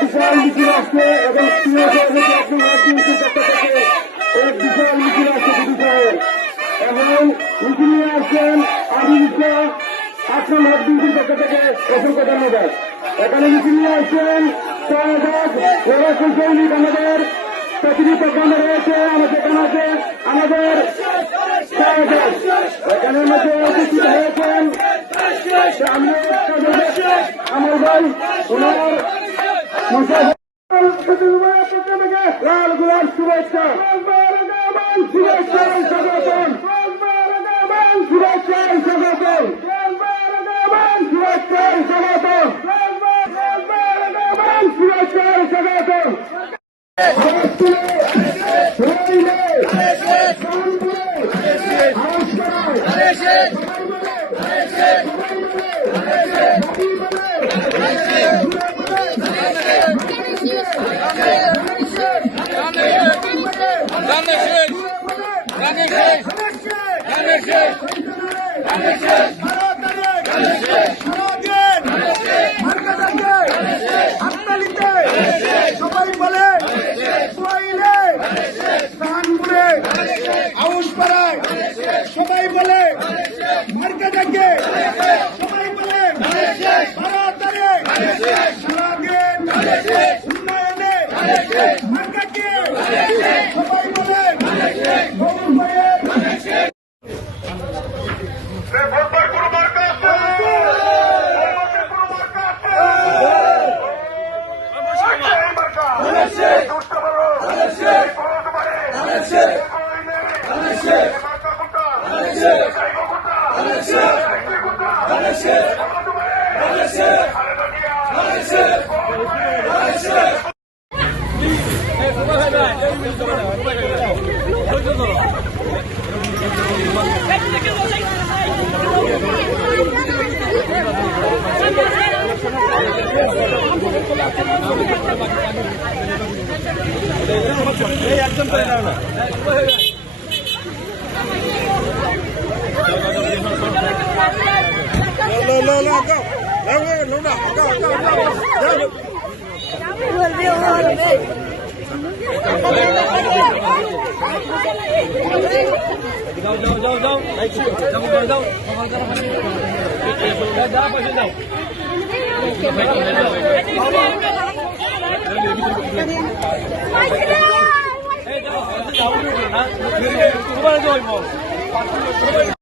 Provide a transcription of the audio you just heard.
বিশাল মিছিল আসছে এবং এক বিশাল মিছিল আসছে এবং মিছিল নিয়ে আসছেন আবিষ্কা আসন বিএনপির পক্ষ থেকে অসংখ্য ধন্যবাদ। এখানে মিছিল নিয়ে আসছেন সৈনিক আমাদের প্রতিটি প্রখণ্ড রয়েছে এখানে আছে আমাদের এখানে মধ্যে উপস্থিত হয়েছেন আমার ভাই ওনার লাল গোলাপ শুভেচ্ছা শুভেচ্ছা স্বাগতম শুভেচ্ছা স্বাগতম শুভেচ্ছা স্বাগতম শুভেচ্ছা স্বাগতম সবাই বলে আউশপাড়ায় সবাই বলে মার্কা ডাকে সবাই বলে ভারতারে সারাদিন উন্নয়নে মার্কাকে সবাই বলে একজন করে নাও না যাও